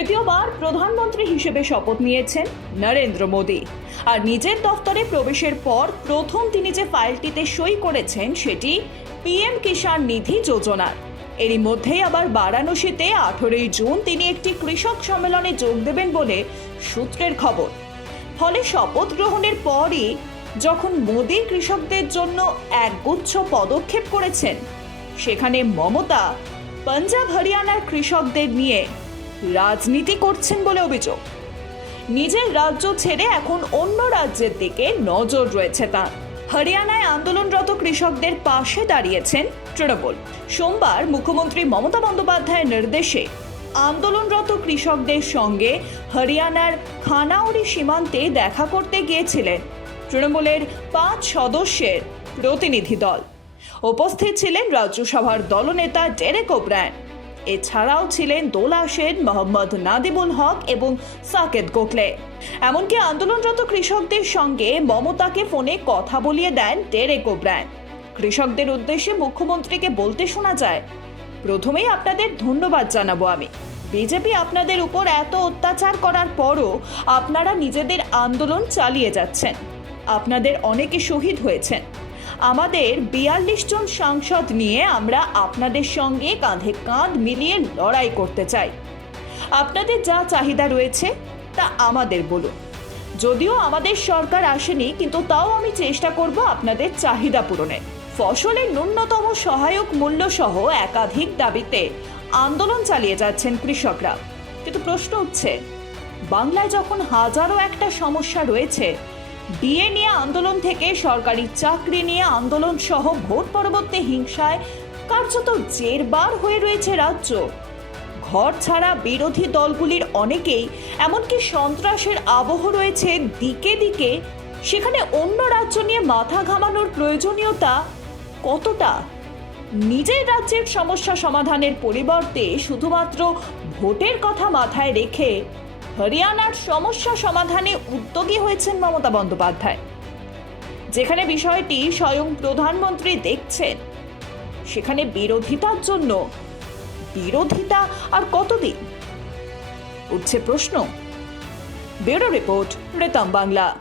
তৃতীয়বার প্রধানমন্ত্রী হিসেবে শপথ নিয়েছেন নরেন্দ্র মোদী। আর নিজের দফতরে প্রবেশের পর প্রথম তিনি যে ফাইলটিতে সই করেছেন সেটি পিএম কিষাণ নিধি যোজনার। এরই মধ্যেই আবার বারাণসীতে আঠেরোই জুন তিনি একটি কৃষক সম্মেলনে যোগ দেবেন বলে সূত্রের খবর। ফলে শপথ গ্রহণের পরই যখন মোদী কৃষকদের জন্য একগুচ্ছ পদক্ষেপ করেছেন, সেখানে মমতা, পাঞ্জাব, হরিয়ানার কৃষকদের নিয়ে রাজনীতি করছেন বলে অভিযোগ। নিজের রাজ্য ছেড়ে এখন অন্য রাজ্যের দিকে নজর রয়েছে তার। হরিয়ানায় আন্দোলনরত কৃষকদের পাশে দাঁড়িয়েছেন তৃণমূল। সোমবার মুখ্যমন্ত্রী মমতা বন্দ্যোপাধ্যায়ের নির্দেশে আন্দোলনরত কৃষকদের সঙ্গে হরিয়ানার খানাউড়ি সীমান্তে দেখা করতে গিয়েছিলেন তৃণমূলের পাঁচ সদস্যের প্রতিনিধি দল। উপস্থিত ছিলেন রাজ্যসভার দলনেতা ডেরেক ওব্রায়ন। এছাড়াও ছিলেন দোলা সেন, মোহাম্মদ নাদিমুল হক এবং সাকেত গোখলে। এমনকি আন্দোলনরত কৃষকদের সঙ্গে মমতাকে ফোনে কথা বলিয়ে দেন ডেরেক ওব্রায়ন। কৃষকদের উদ্দেশ্যে মুখ্যমন্ত্রীকে বলতে শোনা যায়, প্রথমেই আপনাদের ধন্যবাদ জানাব আমি। বিজেপি আপনাদের উপর এত অত্যাচার করার পরও আপনারা নিজেদের আন্দোলন চালিয়ে যাচ্ছেন। আপনাদের অনেকে শহীদ হয়েছেন। আমাদের বিয়াল্লিশ জন সাংসদ নিয়ে আমরা আপনাদের সঙ্গে কাঁধে কাঁধ মিলিয়ে লড়াই করতে চাই। আপনাদের যা চাহিদা রয়েছে, তা আমাদের বলুন। যদিও আমাদের সরকার আসেনি, কিন্তু তাও আমি চেষ্টা করব আপনাদের চাহিদা পূরণে। ফসলের ন্যূনতম সহায়ক মূল্য সহ একাধিক দাবিতে আন্দোলন চালিয়ে যাচ্ছেন কৃষকরা। কিন্তু প্রশ্ন উঠছে, বাংলায় যখন হাজারো একটা সমস্যা রয়েছে বিয়ে নিয়ে আন্দোলন থেকে সরকারি চাকরি নিয়ে আন্দোলন সহ ভোট পরবর্তী হিংসায় কার্যত জেরবার হয়ে রয়েছে রাজ্য। ঘর ছাড়া বিরোধী দলগুলির অনেকেই, এমনকি সন্ত্রাসের আবহ রয়েছে দিকে দিকে। সেখানে অন্য রাজ্য নিয়ে মাথা ঘামানোর প্রয়োজনীয়তা কতটা? নিজের রাজ্যের সমস্যা সমাধানের পরিবর্তে শুধুমাত্র ভোটের কথা মাথায় রেখে হরিয়ানার সমস্যা সমাধানে উদ্যোগী হয়েছেন মমতা বন্দ্যোপাধ্যায়। যেখানে বিষয়টি স্বয়ং প্রধানমন্ত্রী দেখছেন, সেখানে বিরোধিতার জন্য, বিরোধিতা আর কতদিন? উঠছে প্রশ্ন। ব্যুরো রিপোর্ট রেতম বাংলা।